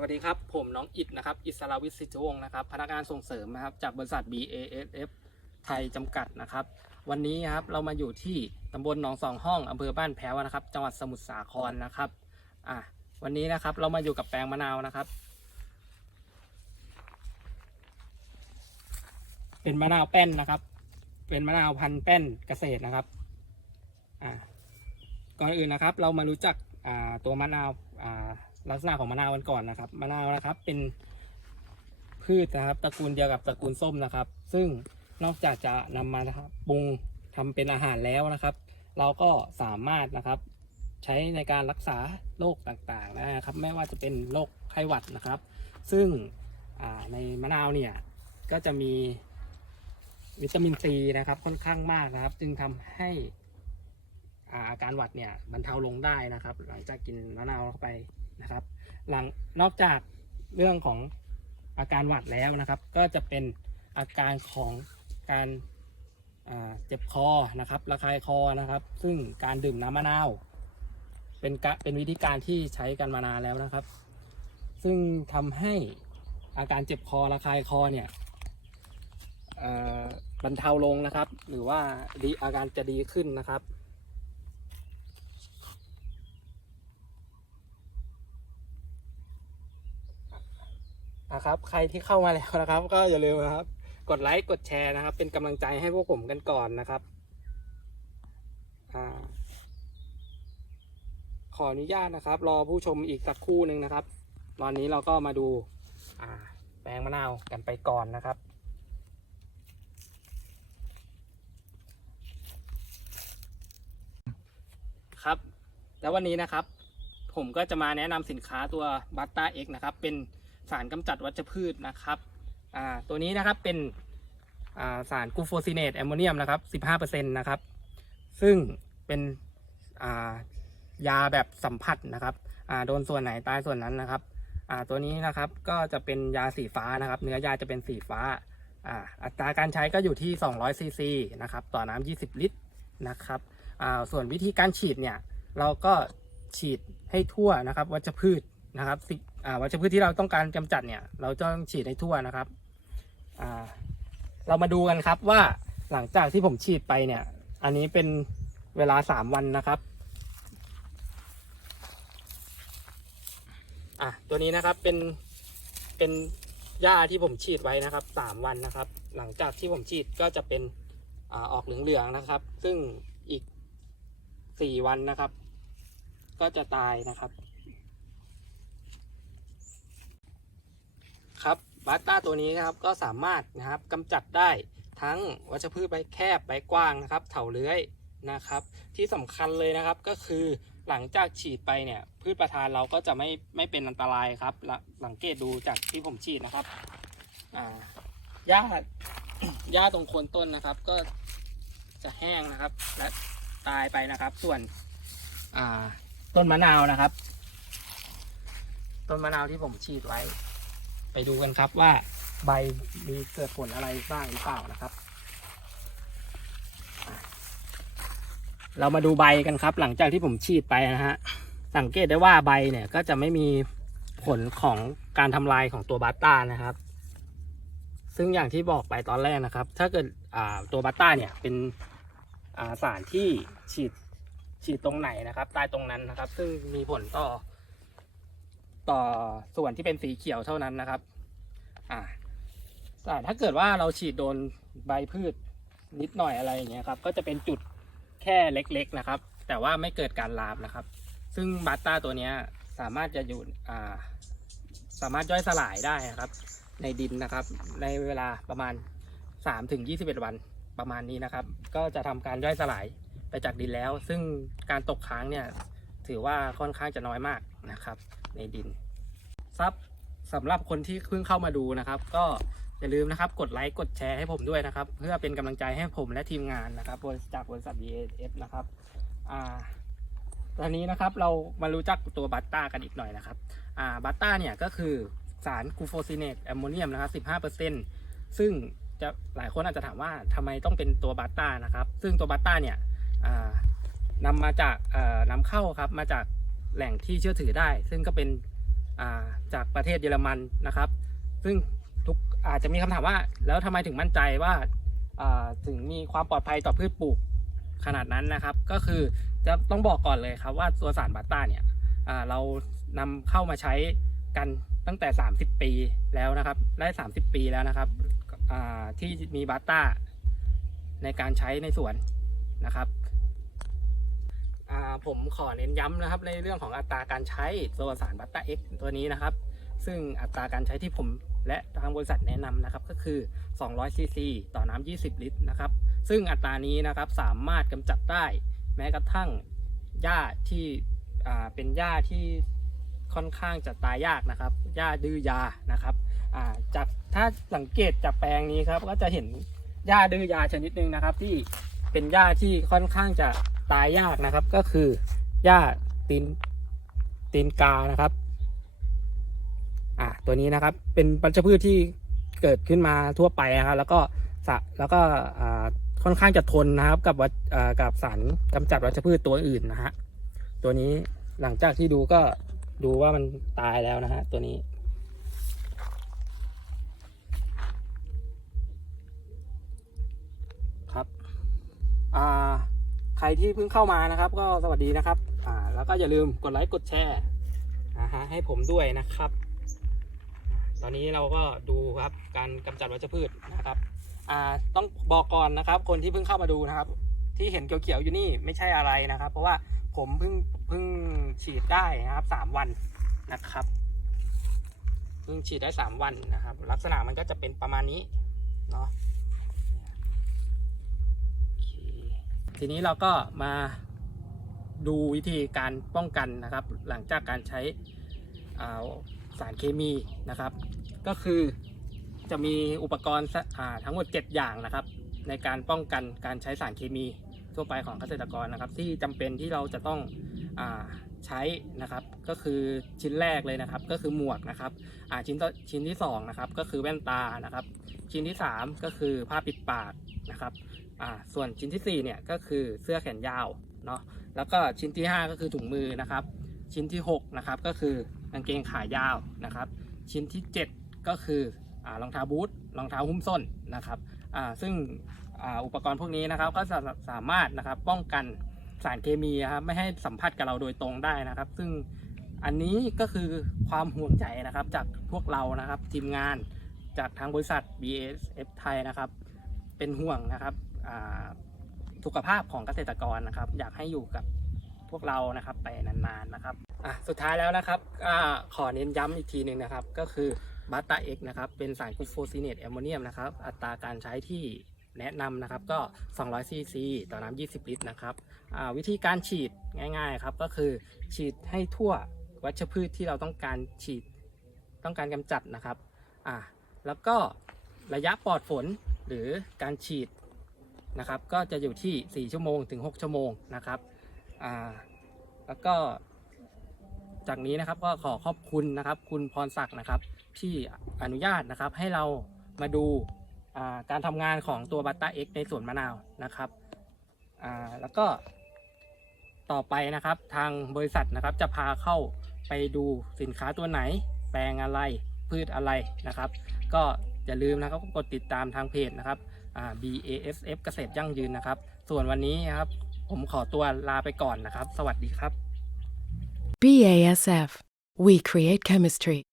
วัสดีครับ ผมน้องอิดนะครับ อิสราวิทย์สิทธิวงนะครับ พนักงานส่งเสริมนะครับ จากบริษัท BASF ไทยจำกัดนะครับ วันนี้ครับเรามาอยู่ที่ตำบลหนองสองห้องอำเภอบ้านแพ้วนะครับ จังหวัดสมุทรสาครนะครับอะวันนี้นะครับเรามาอยู่กับแปลงมะนาวนะครับ เป็นมะนาวแป้นนะครับ เป็นมะนาวพันธุ์แป้นเกษตรนะครับอะก่อนอื่นนะครับ เรามารู้จักอ่าตัวมะนาวอ่า ลักษณะของมะนาวกันก่อนนะครับมะนาวนะครับเป็นพืชนะครับตระกูลเดียวกับตระกูลส้มนะครับ ซึ่งนอกจากจะนำมานะครับปรุงทำเป็นอาหารแล้วนะครับ เราก็สามารถนะครับใช้ในการรักษาโรคต่างๆนะครับ ไม่ว่าจะเป็นโรคไข้หวัดนะครับ ซึ่งในมะนาวเนี่ยก็จะมีวิตามินซีนะครับ ค่อนข้างมากนะครับ จึงทำให้อาอาการหวัดเนี่ยบรรเทาลงได้นะครับ หลังจากกินมะนาวเข้าไป นะครับ หลังนอกจากเรื่องของอาการหวัดแล้วนะครับ ก็จะเป็นอาการของการเจ็บคอนะครับ ระคายคอนะครับ ซึ่งการดื่มน้ำมะนาว เป็นเป็นวิธีการที่ใช้กันมานานแล้วนะครับ ซึ่งทำให้อาการเจ็บคอระคายคอเนี่ยบรรเทาลงนะครับ หรือว่าดีอาการจะดีขึ้นนะครับ นะครับ ใครที่เข้ามาแล้วนะครับ ก็อย่าลืมนะครับ กดไลค์กดแชร์นะครับ เป็นกำลังใจให้พวกผมกันก่อนนะครับอาขออนุญาตนะครับ รอผู้ชมอีกสักครู่หนึ่งนะครับ ตอนนี้เราก็มาดูอ่าแปลงมะนาวกันไปก่อนนะครับครับ แล้ววันนี้นะครับ ผมก็จะมาแนะนำสินค้าตัวบัตตาเอ็กนะครับ เป็น สารกำจัดวัชพืชนะครับตัวนี้นะครับเป็นาสารกูโฟซิเนตแอมโมเนียมนะครับ 15%นะครับ ซึ่งเป็นายาแบบสัมผัสนะครับโดนส่วนไหนตายส่วนนั้นนะครับตัวนี้นะครับก็จะเป็นยาสีฟ้านะครับ เนื้อยาจะเป็นสีฟ้าอัตราการใช้ก็อยู่ที่ 200ซีซีนะครับต่อน้ำ20 ลิตรนะครับส่วนวิธีการฉีดเนี่ยเราก็ฉีดให้ทั่วนะครับวัชพืชนะครับสิ วัชพืชที่เราต้องการกำจัดเนี่ย เราต้องฉีดให้ทั่วนะครับเรามาดูกันครับว่าหลังจากที่ผมฉีดไปเนี่ย อันนี้เป็นเวลาสามวันนะครับอะตัวนี้นะครับเป็นเป็นหญ้าที่ผมฉีดไว้นะครับสามวันนะครับ หลังจากที่ผมฉีดก็จะเป็นอ่ออกเหลืองๆนะครับ ซึ่งอีกสี่วันนะครับ ก็จะตายนะครับ ครับบาสต้าตัวนี้นะครับก็สามารถนะครับกำจัดได้ทั้งวัชพืชใบแคบใบกว้างนะครับเถาเลื้อยนะครับ ที่สำคัญเลยนะครับก็คือหลังจากฉีดไปเนี่ยพืชประทานเราก็จะไม่ไม่เป็นอันตรายครับละสังเกตดูจากที่ผมฉีดนะครับอ่าหญ้าหญ้าตรงโคนต้นนะครับ ก็จะแห้งนะครับ และตายไปนะครับ ส่วนต้นมะนาวนะครับ ต้นมะนาวที่ผมฉีดไว้ ดูกันครับว่าใบมีเกิดผลอะไรบ้างหรือเปล่านะครับ เรามาดูใบกันครับ หลังจากที่ผมฉีดไปนะฮะสังเกตได้ว่าใบเนี่ยก็จะไม่มีผลของการทำลายของตัวบัตต้านะครับ ซึ่งอย่างที่บอกไปตอนแรกนะครับ ถ้าเกิดตัวบัตต้าเนี่ยเป็นาสารที่ฉีดฉีดตรงไหนนะครับ ตายตรงนั้นนะครับ ซึ่งมีผลต่อ ต่อส่วนที่เป็นสีเขียวเท่านั้นนะครับ อ่าแต่ถ้าเกิดว่าเราฉีดโดนใบพืชนิดหน่อยอะไรอย่างเงี้ยครับ ก็จะเป็นจุดแค่เล็กๆนะครับ แต่ว่าไม่เกิดการลามนะครับ ซึ่งบัตตาตัวนี้สามารถจะอยู่อ่าสามารถย่อยสลายได้นะครับ ในดินนะครับ ในเวลาประมาณ3ถึง21 วันประมาณนี้นะครับ ก็จะทำการย่อยสลายไปจากดินแล้ว ซึ่งการตกค้างเนี่ยถือว่าค่อนข้างจะน้อยมากนะครับ ในดินซับสำหรับคนที่เพิ่งเข้ามาดูนะครับ ก็อย่าลืมนะครับกดไลค์กดแชร์ให้ผมด้วยนะครับ เพื่อเป็นกำลังใจให้ผมและทีมงานนะครับบริจากบริษัท BAF นะครับอ่าตอนนี้นะครับเรามารู้จักตัวบัตต้ากันอีกหน่อยนะครับอ่าบัตต้าเนี่ยก็คือสารกูโฟซิเนตแอมโมเนียมนะครับ15%ซึ่งจะหลายคนอาจจะถามว่าทำไมต้องเป็นตัวบัตต้านะครับ ซึ่งตัวบัตต้าเนี่ยนำมาจากเอ่อนำเข้าครับมาจาก แหล่งที่เชื่อถือได้ ซึ่งก็เป็นาจากประเทศเยอรมันนะครับ ซึ่งทุกอาจจะมีคำถามว่า แล้วทำไมถึงมั่นใจว่าาถึงมีความปลอดภัยต่อพืชปลูกขนาดนั้นนะครับ ก็คือจะต้องบอกก่อนเลยครับว่าตัวสารบัตต้าเนี่ยเรานำเข้ามาใช้กันตั้งแต่ 30 ปีแล้วนะครับ ได้ 30 ปีแล้วนะครับที่มีบัตต้าในการใช้ในสวนนะครับ ผมขอเน้นย้ำนะครับในเรื่องของอัตราการใช้ตัวสารบัตตาเอ็กตัวนี้นะครับ ซึ่งอัตราการใช้ที่ผมและทางบริษัทแนะนำนะครับก็คือ 200 ซีซีต่อน้ำ 20 ลิตรนะครับ ซึ่งอัตรานี้นะครับสามารถกำจัดได้แม้กระทั่งหญ้าที่เป็นหญ้าที่ค่อนข้างจะตายยากนะครับหญ้าดื้อยานะครับจากถ้าสังเกตจากแปลงนี้ครับก็จะเห็นหญ้าดื้อยาชนิดหนึ่งนะครับ ที่เป็นหญ้าที่ค่อนข้างจะ ตายยากนะครับ ก็คือหญ้าตีนตีนกานะครับ อ่าตัวนี้นะครับ เป็นปัญชพืชที่เกิดขึ้นมาทั่วไปนะครับ แล้วก็สะแล้วก็อ่าค่อนข้างจะทนนะครับ กับวัชอ่ากับสารกำจัดวัชพืชตัวอื่นนะฮะตัวนี้หลังจากที่ดูก็ดูว่ามันตายแล้วนะฮะตัวนี้ ครับ อ่า ใค รที่เพิ่งเข้ามานะครับ ก็สวัสดีนะครับอ่าแล้วก็อย่าลืมกดไลค์กดแชร์นะฮะให้ผมด้วยนะครับ ตอนนี้เราก็ดูครับการกำจัดวัชพืชนะครับอ่าต้องบอกก่อนนะครับ คนที่เพิ่งเข้ามาดูนะครับ ที่เห็นเขียวๆอยู่นี่ไม่ใช่อะไรนะครับ เพราะว่าผมเพิ่งเพิ่งฉีดได้นะครับสามวันนะครับเพิ่งฉีดได้สามวันนะครับ ลักษณะมันก็จะเป็นประมาณนี้เนาะ โอเค ทีนี้เราก็มาดูวิธีการป้องกันนะครับ หลังจากการใช้สารเคมีนะครับ ก็คือจะมีอุปกรณ์ทั้งหมด 7 อย่างนะครับ ในการป้องกันการใช้สารเคมีทั่วไปของเกษตรกรนะครับ ที่จำเป็นที่เราจะต้องอใช้นะครับ ก็คือชิ้นแรกเลยนะครับ ก็คือหมวกนะครับชิ้นชิ้นที่สองนะครับก็คือแว่นตานะครับ ชิ้นที่สามก็คือผ้าปิดปาก นะครับอ่าส่วนชิ้นที่4เนี่ยก็คือเสื้อแขนยาวเนาะแล้วก็ชิ้นที่ 5 ก็คือถุงมือนะครับ ชิ้นที่6นะครับก็คือกางเกงขายาวนะครับ ชิ้นที่ 7 ก็คืออ่ารองเท้าบูทรองเท้าหุ้มส้นนะครับอ่าซึ่งอ่าอุปกรณ์พวกนี้นะครับก็สามารถนะครับป้องกันสารเคมีนะครับไม่ให้สัมผัสกับเราโดยตรงได้นะครับ ซึ่งอันนี้ก็คือความห่วงใยนะครับจากพวกเรานะครับทีมงานจากทางบริษัท B.S.F. ไทยนะครับ เป็นห่วงนะครับสุขภาพของเกษตรกรนะครับ อยากให้อยู่กับพวกเรานะครับไปนานๆนะครับอะสุดท้ายแล้วนะครับอขอเน้นย้ำอีกทีหนึ่งนะครับ ก็คือบัตตาเอ็กนะครับเป็นสารกลูโฟซิเนตแอมโมเนียมนะครับอัตราการใช้ที่แนะนำนะครับก็ 200 ซีซี ต่อน้ำ 20 ลิตรนะครับวิธีการฉีดง่ายๆครับก็คือฉีดให้ทั่ววัชพืชที่เราต้องการฉีดต้องการกำจัดนะครับแล้วก็ระยะปลอดฝน หรือการฉีดนะครับก็จะอยู่ที่ 4 ชั่วโมงถึง 6 ชั่วโมงนะครับอ่าแล้วก็จากนี้นะครับก็ขอขอบคุณนะครับคุณพรศักดิ์นะครับ ที่อนุญาตนะครับให้เรามาดูาการทำงานของตัวบัตตาเอ็กในสวนมะนาวนะครับแล้วก็ต่อไปนะครับทางบริษัทนะครับจะพาเข้าไปดูสินค้าตัวไหนแปลงอะไร พืชอะไรนะครับ ก็อย่าลืมนะครับกดติดตามทางเพจนะครับ BASF เกษตรยั่งยืนนะครับ ส่วนวันนี้นะครับผมขอตัวลาไปก่อนนะครับ สวัสดีครับ BASF. We create chemistry.